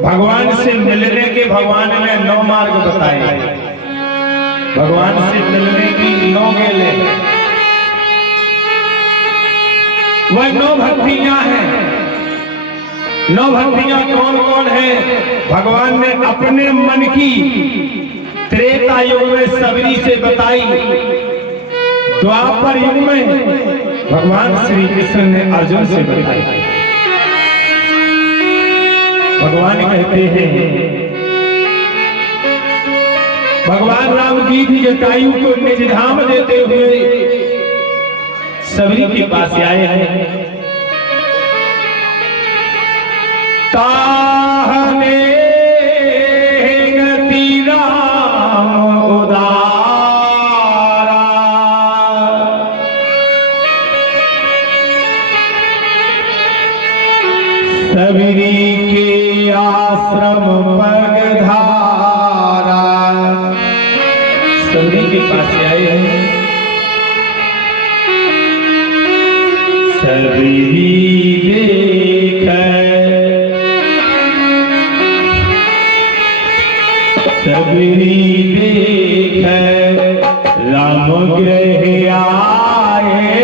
भगवान से मिलने के भगवान ने 9 मार्ग बताए। भगवान से मिलने की 9 गेले, वह 9 भक्तियां हैं। 9 भक्तियां कौन कौन है? भगवान ने अपने मन की त्रेता युग में सबरी से बताई। द्वापर युग में भगवान श्री कृष्ण ने अर्जुन से बताई। भगवान कहते हैं, भगवान राम जी भी जटायु को निज धाम देते हुए सबरी के पास आए हैं। ताहने गति राम उदारा, सबरी के आश्रम पगधारा। सबरी के पास आए हैं। सबरी देख, सबरी देख राम गृह आए,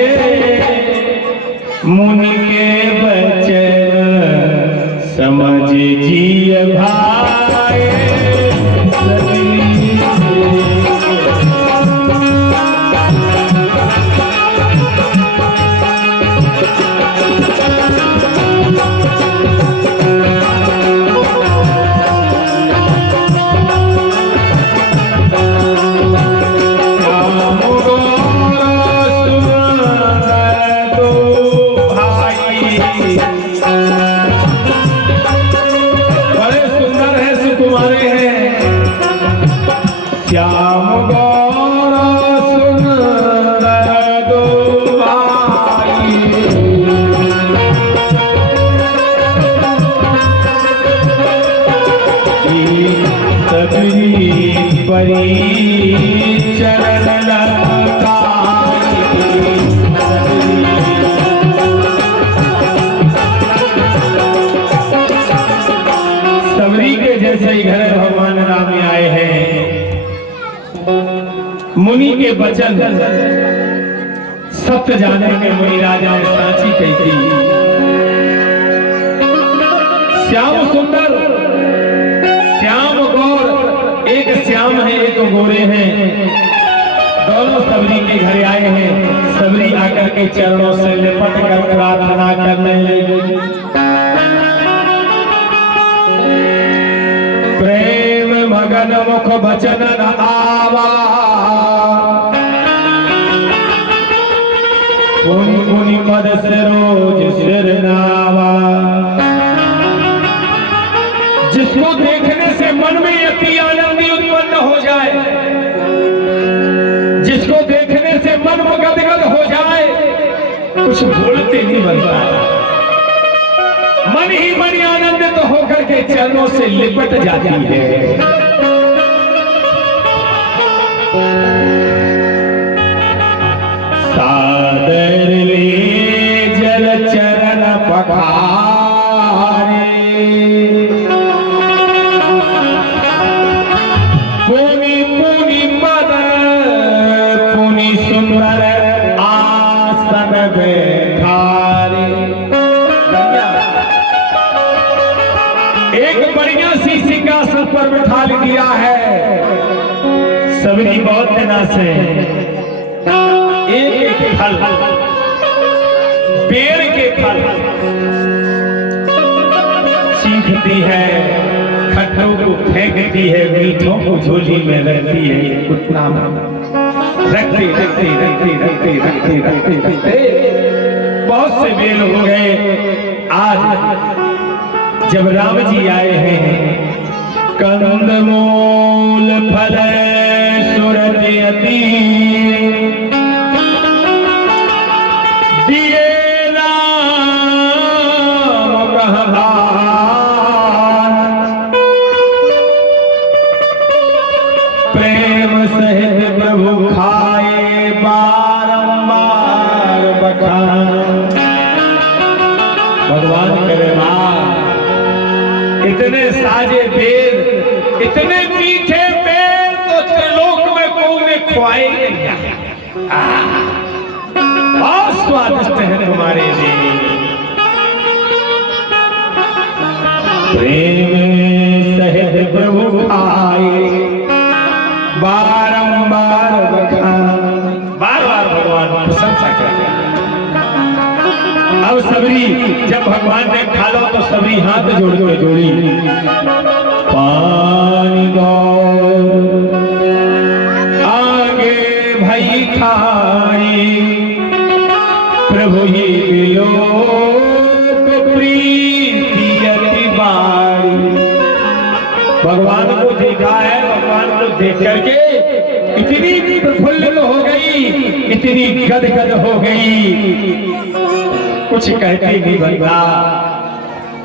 मुनि के बचन समझ जिय भाए। श्याम गौर सुंदर दो भाई, सबरी परी चरण सबरी के जैसे ही घर भगवान राम आए हैं। मुनि के वचन सत्य जाने के मुनि राजा ने साची कहती। श्याम सुंदर, श्याम गौर, एक श्याम है एक गोरे हैं, दोनों सबरी के घर आए हैं। सबरी आकर के चरणों से लिपट कर प्रार्थना करने लगी। प्रेम मगन मुख वचन न आवा, पुनि पुनि मद से रोज सिर नावा। जिसको देखने से मन में अति आनंदी उत्पन्न हो जाए, जिसको देखने से मन गदगद हो जाए, कुछ बोलते नहीं बनता, मन ही मन आनंदित तो होकर के चरणों से लिपट जाती है। सादर ले जल चरण पखारे, पुनि पुनि मद पुनि सुंदर आसन बैठारे। एक बढ़िया सी सिंहासन पर बिठा दिया है। सबरी बहुत दिना से एक एक फल, पेड़ के फल चीखती है, खट्टों को फेंकती है, मीठों को झोली में रखती है। कुटना रखते रखते रखते रखते रखते रखते रखते बहुत से बेल हो गए। आज जब राम जी आए हैं, कंदमूल फल सुरति दिए राम कहभान, प्रेम सहित प्रभु खाए बारंबार बखान। भगवान करे दरबार, इतने साजे वेद, इतने मीठे पेड़ तो त्रिलोक में कोई खुआए नहीं। बहुत स्वादिष्ट है तुम्हारे लिए। प्रेम सहित प्रभु खाए, बारंबार बखान, बार बार भगवान प्रशंसा करते हैं। अब सबरी जब भगवान ने खा लो तो सबरी हाथ जोड़ के जोड़ी, पानी दो आगे भई खाई, प्रभु ही बिलो प्रीति अति बारी। भगवान को देखा है, भगवान को देख करके इतनी प्रफुल्लित हो गई, इतनी गदगद हो गई, कुछ कहते नहीं बनता।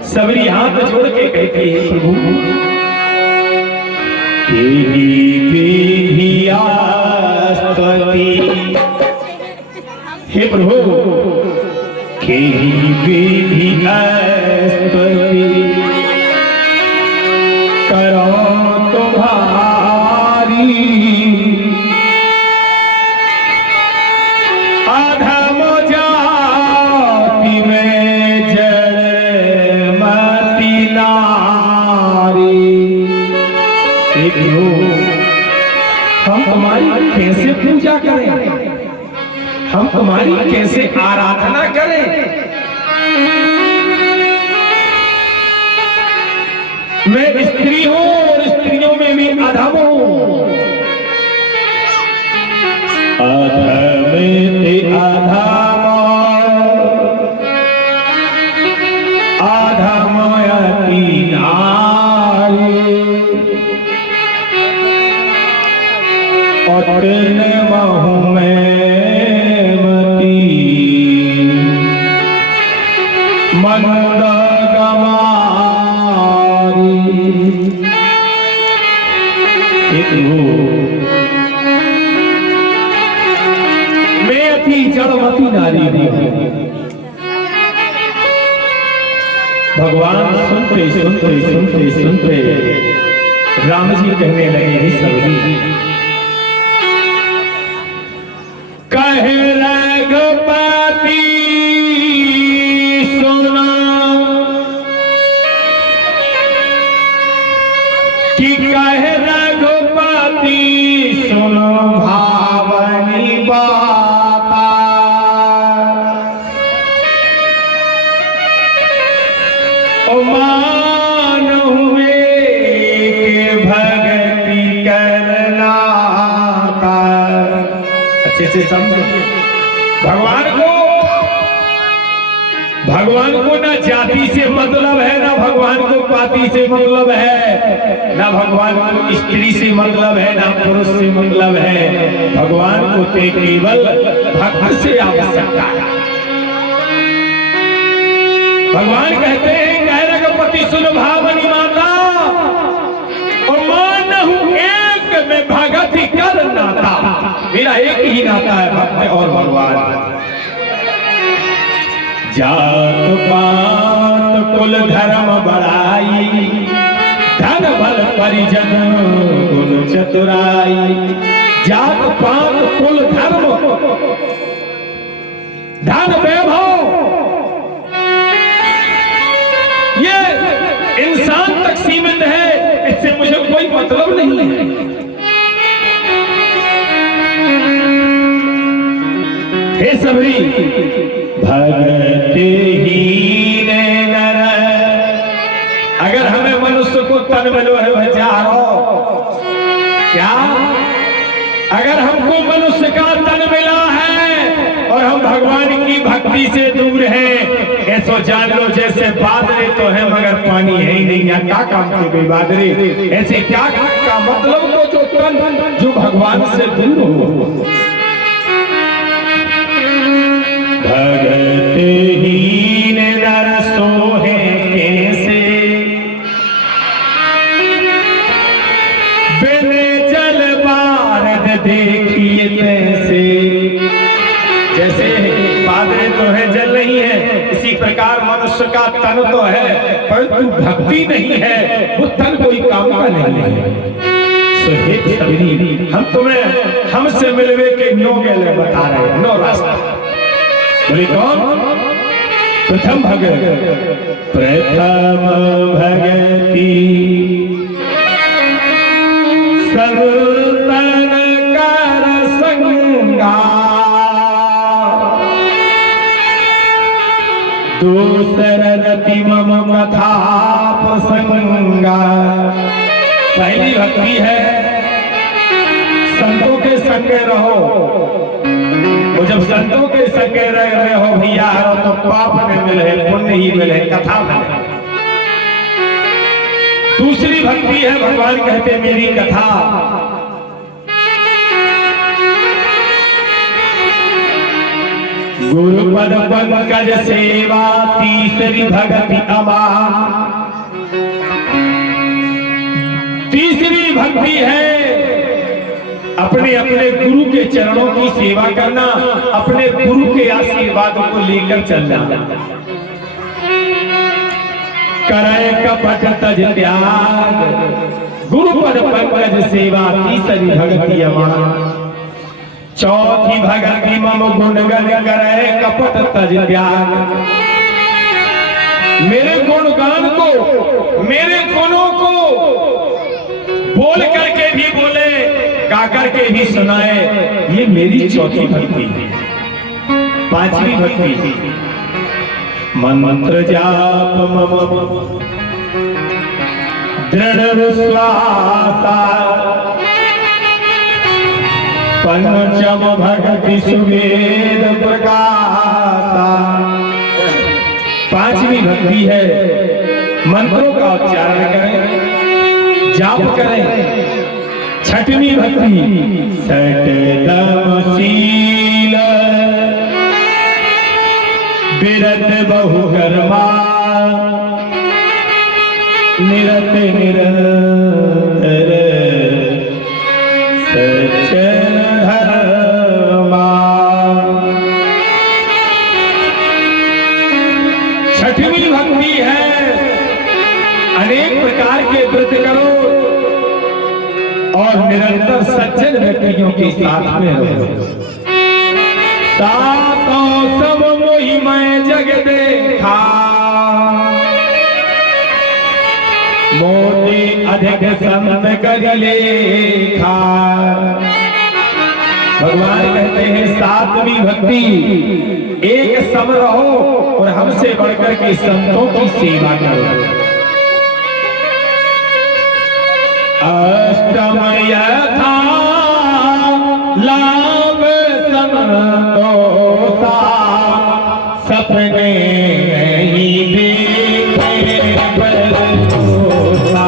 सबरी हाथ जोड़ के कहती है, प्रभु हे प्रभु करो तुम्हारी, अधम जाति में जन्मती नारी। हम तुम्हारी कैसे पूजा करें, हम तुम्हारी कैसे आराधना करें। मैं स्त्री हूं और स्त्रियों में भी अधम हूं। अधम ते अधम, अधम अति नारी, अतन महु में मंद गमारी। मैं अति जड़मती नारी हूं। भगवान सुनते सुनते सुनते सुनते राम जी कहने लगे, ही सबरी कहे रघुपति कि कहे रघुपति सुनो भावनी बाता, ओ मान हुए के भक्ति करना का। अच्छे से समझो, भगवान को ना जाति से मतलब है, ना भगवान को पाति से मतलब है, ना भगवान को स्त्री से मतलब है, ना पुरुष से मतलब है। भगवान को तो केवल भक्त से आवश्यकता है। भगवान कहते हैं, कह रघुपति सुन भावनी माता, और मान हूं एक में भगत ही कर नाता। मेरा एक ही नाता है, भक्त और भगवान। जात पात कुल धर्म बड़ाई, धन बल परिजन गुण चतुराई। जात पात कुल धर्म, धन वैभव, ये इंसान तक सीमित है, इससे मुझे कोई मतलब नहीं है। हे सबरी भगते हीन नर, अगर हमें मनुष्य को तन मिलो है बचारो, क्या अगर हमको मनुष्य का तन मिला है और हम भगवान की भक्ति से दूर हैं, ऐसो जान लो जैसे बादरे तो है मगर पानी है ही नहीं। या क्या काम की गई बादरे, ऐसे क्या का मतलब तो जो तन जो भगवान से दूर हो। भगत हीन नर सोहे कैसे, बिन जल बारद देखिए तैसे। जैसे बादरे तो है जल नहीं है, इसी प्रकार मनुष्य का तन तो है परंतु भक्ति नहीं है, वो तन कोई काम का नहीं है। सो हे सबरी, हम तुम्हें हमसे मिलवे के 9 गेले बता रहे हैं, 9 रास्ता। बोले कौन? प्रथम भगत, प्रथम भगति संतन कर संगा, दूसर रति मम कथा प्रसंगा। पहली भक्ति है संतों के संग रहो। वो जब संतों के संग रह रहे हो भैया तो पाप न मिले, पुण्य ही मिले, कथा मिले। दूसरी भक्ति है भगवान कहते मेरी कथा। गुरुपद पंकज सेवा, तीसरी भक्ति अमान। तीसरी भक्ति है अपने अपने गुरु के चरणों की सेवा करना, अपने गुरु के आशीर्वादों को लेकर चलना। करे कपट तज त्याग, गुरुपद पंकज सेवा, तीसरी भक्ति अमान। चौथी भक्ति मम गुणगन करे कपट तज त्याग। मेरे गुणगान को, मेरे गुणों को बोल करके भी बोले, गा करके भी सुनाए, ये मेरी चौथी भक्ति है। पांचवी भक्ति मंत्र जाप मम दृढ़ विश्वासा, पंचम भक्ति सुवेद प्रकाशा। पांचवी भक्ति है मंत्रों का उच्चारण करें, जाप करें। छठवीं भक्ति सटदमशील विरत बहुकर्मा, निरत निरंतर सज्जन धर्मा। छठवीं भक्ति है अनेक प्रकार के व्रत करो और निरंतर सज्जन व्यक्तियों के साथ में रहो। सातों सब मोहि मैं जग देखा, मोती अधिक संत कर लेखा। भगवान कहते हैं 7वीं भक्ति एक सम रहो और हमसे बढ़कर के संतों की सेवा करो। अष्टम यथा लाभ संतोषा, सपने नहीं देखे भरोसा।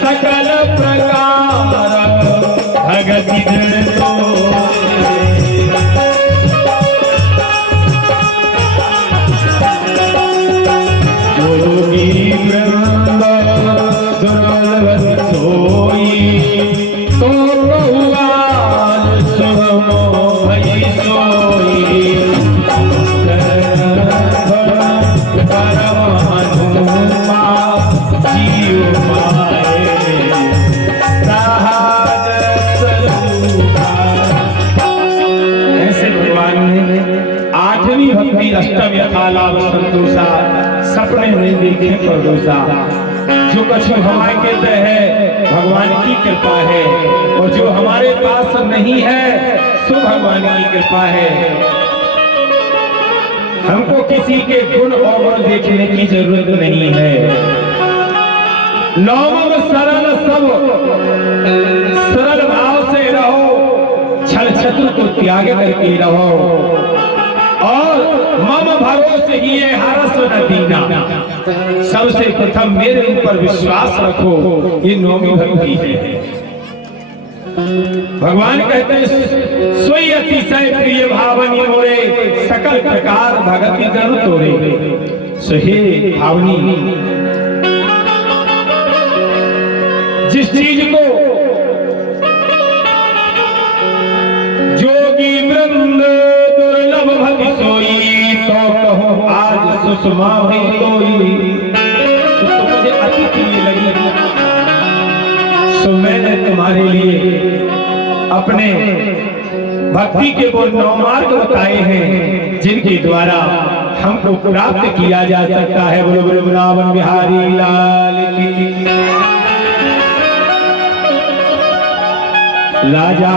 सकल प्रकार भगति दृढ़ लाभ संतोषा, सपने में देखे परदोषा। जो कुछ हमारे के तय है भगवान की कृपा है, और जो हमारे पास नहीं है सो भगवान की कृपा है। हमको किसी के गुण अवगुण देखने की जरूरत नहीं है। नौम सरल सब सरल भाव से रहो, छल छत्र को त्याग करके रहो, और मम भरोसे ही हरस न दीना। सबसे प्रथम मेरे ऊपर विश्वास रखो, ये नौमी भक्ति है। भगवान कहते हैं सोई अतिशय प्रिय भावनी मोरे, सकल प्रकार भगति जन तोरे। सोहे भावनी, जिस चीज को जोगी वृंद दुर्लभ भक्ति सोई, तो कहो आज सुषमा भई कोई। तो मुझे अति प्रिय लगी, सो मैंने तुम्हारे लिए अपने भक्ति के वो 9 मार्ग बताए हैं, जिनके द्वारा हमको प्राप्त किया जा सकता है। बोलो वृंदावन बिहारी लाल की। राजा